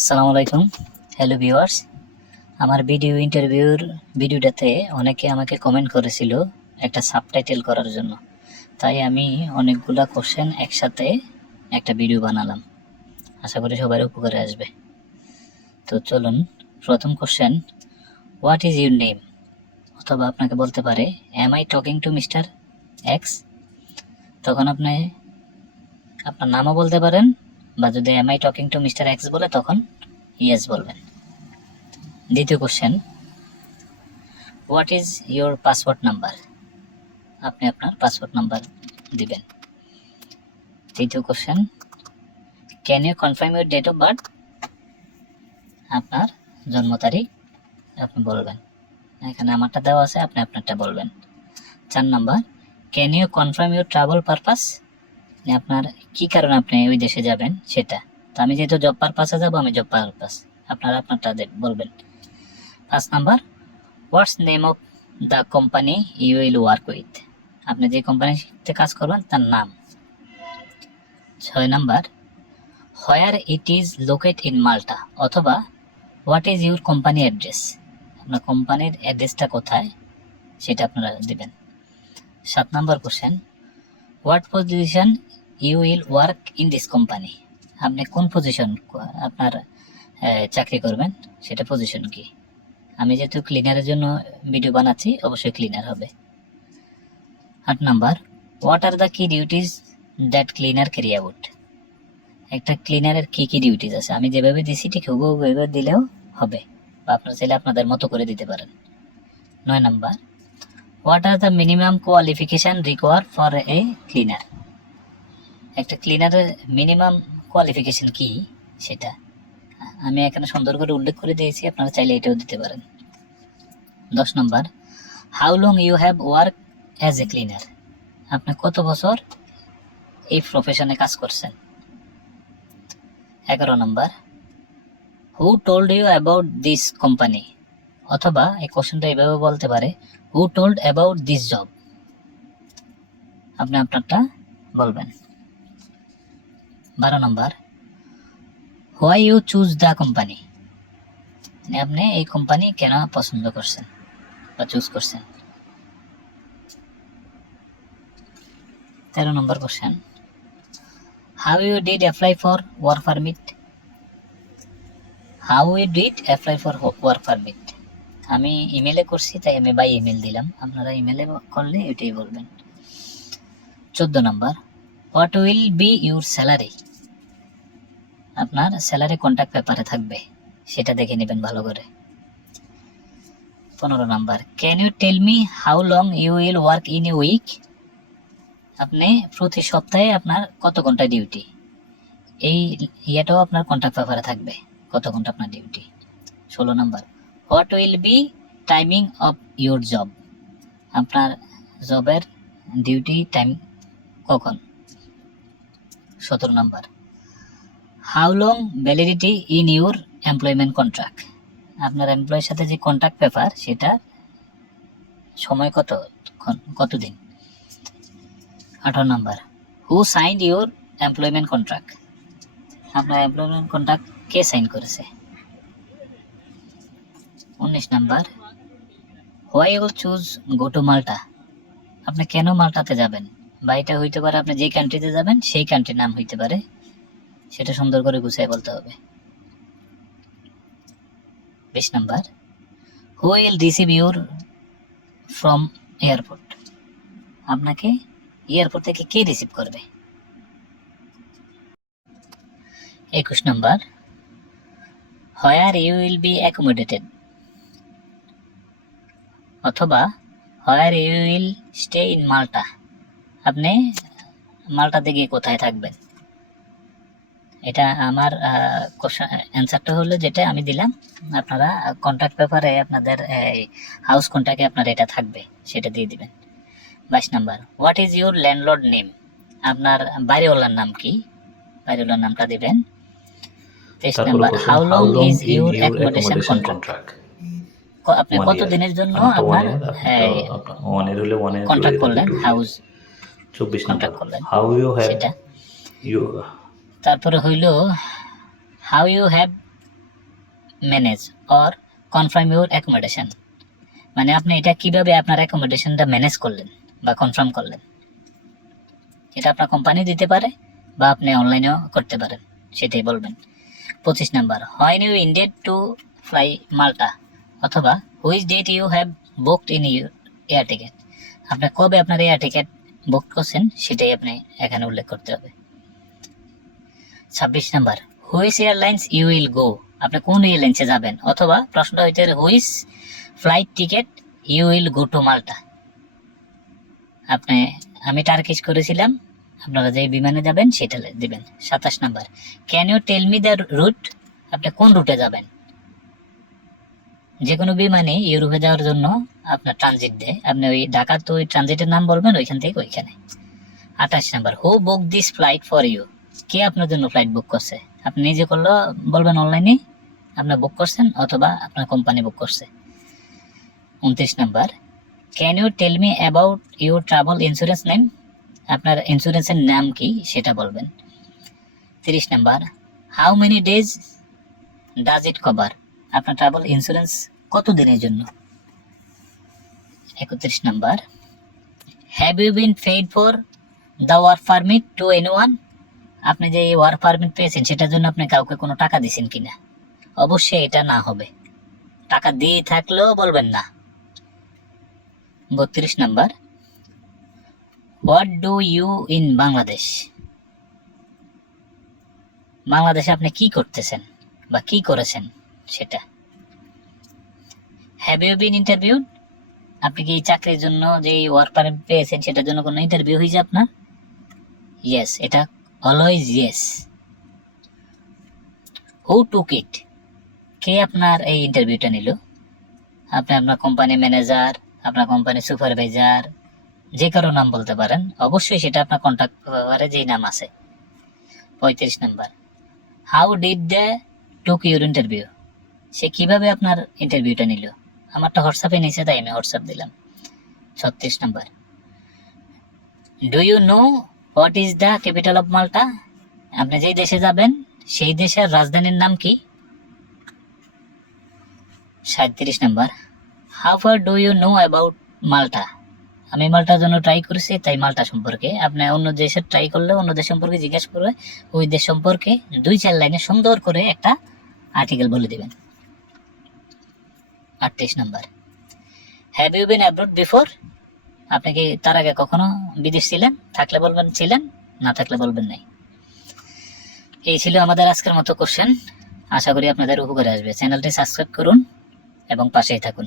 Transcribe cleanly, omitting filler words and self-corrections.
আসসালামু আলাইকুম। Hello viewers, আমার ইন্টারভিউর ভিডিওটাতে অনেকে আমাকে কমেন্ট করেছিল একটা সাবটাইটেল করার জন্য, তাই আমি অনেকগুলা কোশ্চেন একসাথে একটা ভিডিও বানালাম। আশা করি সবার উপকারে আসবে। তো চলুন, প্রথম question, what is your name? অথবা আপনাকে বলতে পারে am I talking to mister X? তখন আপনি আপনার নামও বলতে পারেন, বা যদি am I talking to mister X বলে তখন ইয়েস বলবেন। দ্বিতীয় question, what is your passport number? আপনি আপনার পাসপোর্ট নাম্বার দিবেন। তৃতীয় question, can you confirm your date of birth? আপনার জন্ম তারিখ আপনি বলবেন। এখানে আমারটা দেওয়া আছে, আপনি আপনারটা বলবেন। 4 number, can you confirm your travel purpose? আপনার কি কারণে আপনি ওই দেশে যাবেন সেটা। তো আমি যেহেতু জব পারপাসে যাব, আমি জব পারপাস, আপনারা আপনারটা বলবেন। 5 number, what's name of the company you will work with? আপনি যে কোম্পানিতে কাজ করবেন তার নাম। 6 number, where it is locate in Malta? অথবা what is your company address? আপনার কোম্পানির অ্যাড্রেসটা কোথায় সেটা আপনারা দিবেন। 7 number question, what position you will work in this company? আপনি কোন পজিশন আপনার চাকরি করবেন, সেটা পজিশন কি? আমি যেহেতু ক্লিনারের জন্য ভিডিও বানাচ্ছি, অবশ্যই ক্লিনার হবে। 8 নাম্বার, হোয়াট আর দ্য কি duties that cleaner carry out? একটা ক্লিনারের কি কি ডিউটিস আছে, আমি যেভাবে দিছি ঠিক হুবহু এভাবে দিলেও হবে, বা আপনারা চাইলে আপনাদের মতো করে দিতে পারেন। 9 number, what are the minimum qualification require for a cleaner? একটা ক্লিনারের মিনিমাম কোয়ালিফিকেশন কি সেটা আমি এখানে সুন্দর করে উল্লেখ করে দিয়েছি, আপনারা চাইলে এটাও দিতে পারেন। 10 number, how long you have work as a cleaner? আপনি কত বছর এই প্রফেশনে কাজ করছেন? 11 number, who told you about this company? অথবা এই কোশ্চেনটা এভাবে বলতে পারে, who told about this job? আপনি আপনারটা বলবেন। 12 number, why you choose the company? আপনি এই কোম্পানি কেন পছন্দ করছেন বা চুজ করছেন? 13 number question, how you did apply for work permit? How you did apply for work permit? আমি ইমেলে করছি তাই আমি বাই ইমেল দিলাম, আপনারা ইমেলে করলে এটাই বলবেন। 14 number, what will be your salary? আপনার স্যালারি কন্ট্যাক্ট পেপারে থাকবে, সেটা দেখে নেবেন ভালো করে। 15 number, can you tell me how long you will work in a week? আপনি প্রতি সপ্তাহে আপনার কত ঘন্টা ডিউটি, এই ইয়েটাও আপনার কন্ট্যাক্ট পেপারে থাকবে, কত ঘন্টা আপনার duty. 16 number, what will B timing of your job? আপনার জবের ডিউটি টাইম কখন? 17 number, how long validity in your employment contract? আপনার এমপ্লয়ের সাথে যে কন্ট্রাক্ট পেপার সেটা সময় কতদিন? 18 number, who signed your employment contract? আপনার এমপ্লয়মেন্ট কন্ট্রাক্ট কে সাইন করেছে? 19 number, why you choose go to Malta? আপনি কেন মাল্টাতে যাবেন, বা এটা হইতে পারে আপনি যে কান্ট্রিতে যাবেন সেই কান্ট্রির নাম হইতে পারে, সেটা সুন্দর করে গুছিয়ে বলতে হবে। 20 number, who will receive your from airport? আপনাকে এয়ারপোর্ট থেকে কে রিসিভ করবে? 21 number, where you will be accommodated? অথবা where you will stay in Malta? আপনি মাল্টাতে গিয়ে কোথায় থাকবেন? এটা আমার অ্যান্সারটা হলো যেটা আমি দিলাম, আপনারা কন্ট্রাক্ট পেপারে আপনাদের হাউস কন্ট্রাক্টে আপনার এটা থাকবে, সেটা দিয়ে দিবেন। 22 number, what is your landlord name? আপনার বাড়িওয়ালার নাম কি, বাড়িওয়ালার নামটা দিবেন। 23 number, how long is your accommodation contract? আপনি কত দিনের জন্য আপনার কন্ট্রাক্ট করলেন, হাউস 24 কন্ট্রাক্ট করলেন হাউ ইউ হ্যাভ সেটা। ইউ তারপরে হইল how you have manage or confirm your accommodation, মানে আপনি এটা কিভাবে আপনার অ্যাকোমোডেশনটা ম্যানেজ করলেন বা কনফার্ম করলেন। এটা আপনার কোম্পানি দিতে পারে বা আপনি অনলাইনেও করতে পারেন, সেটাই বলবেন। 25 number, when you intend to fly Malta, অথবা which date you have booked in your air ticket, আপনি কবে আপনার এয়ার টিকেট বুক করছেন সেটাই আপনি এখানে উল্লেখ করতে হবে। 26 number, which airlines you will go, আপনি কোন এয়ারলাইন্সে যাবেন, অথবা প্রশ্নটা হইতে পারে হুইচ flight ticket you will go to Malta, আমি টার্কিশ করেছিলাম, আপনারা যে বিমানে যাবেন সেটা দিবেন। 27 number, can you tell me the route, আপনি কোন রুটে যাবেন। যে কোনো বিমানে ইউরোপে যাওয়ার জন্য আপনার ট্রানজিট দেয়, আপনি ওই ঢাকার তো ওই ট্রানজিটের নাম বলবেন ওইখান থেকে ওইখানে। 28 number, who book this flight for you, কে আপনার জন্য ফ্লাইট বুক করছে, আপনি নিজে করলেও বলবেন অনলাইনে আপনার বুক করছেন অথবা আপনার কোম্পানি বুক করছে। 29 number, can you tell me about your travel insurance name, আপনার ইন্স্যুরেন্সের নাম কি সেটা বলবেন। 30 number, how many days does it cover, আপনার ট্রাভেল ইন্স্যুরেন্স কত দিনের জন্য। 31 number, have you been paid for the work permit to anyone, আপনি যে ওয়ার্ক পারমিট পেয়েছেন সেটার জন্য আপনি কাউকে কোনো টাকা দিয়েছেন কিনা, অবশ্যই এটা না হবে, টাকা দিয়ে থাকলেও বলবেন না। 32 number, what do you in Bangladesh, বাংলাদেশে আপনি কি করতেছেন বা কি করেছেন সেটা। হ্যাভ ইউ বিন ইন্টারভিউড, আপনি কি চাকরির জন্য যে ওয়ার্ক পারমিট পেয়েছেন সেটার জন্য কোনো ইন্টারভিউ হয়েছে আপনার, ইয়েস, এটা অলওয়েজ ইয়েস। হু টুক ইট, কে আপনার এই ইন্টারভিউটা নিল, আপনি আপনার কোম্পানি ম্যানেজার, আপনার কোম্পানি সুপারভাইজার, যে কারো নাম বলতে পারেন, অবশ্যই সেটা আপনার কন্ট্যাক্ট পেপারে যেই নাম আছে। 35 number, how did the took your interview, সে কিভাবে আপনার ইন্টারভিউটা নিল, আমারটা হোয়াটসঅ্যাপে নিয়েছে তাই আমি হোয়াটসঅ্যাপ দিলাম। 36 number, do you know what is the capital of Malta, আপনি যেই দেশে যাবেন সেই দেশের রাজধানীর নাম কি। 37 number, how far do you know about Malta, আমি মাল্টার জন্য ট্রাই করেছি তাই মাল্টা সম্পর্কে, আপনি অন্য দেশে ট্রাই করলে অন্য দেশ সম্পর্কে জিজ্ঞেস করে ওই দেশ সম্পর্কে 2-4 লাইনে সুন্দর করে একটা আর্টিকেল বলে দিবেন। 38 number, have you been abroad before, আপনি কি তার আগে কখনো বিদেশ ছিলেন, থাকলে বলবেন ছিলেন, না থাকলে বলবেন নাই। এই ছিল আমাদের আজকের মতো কোশ্চেন, আশা করি আপনাদের উপকারে আসবে। চ্যানেলটি সাবস্ক্রাইব করুন এবং পাশেই থাকুন।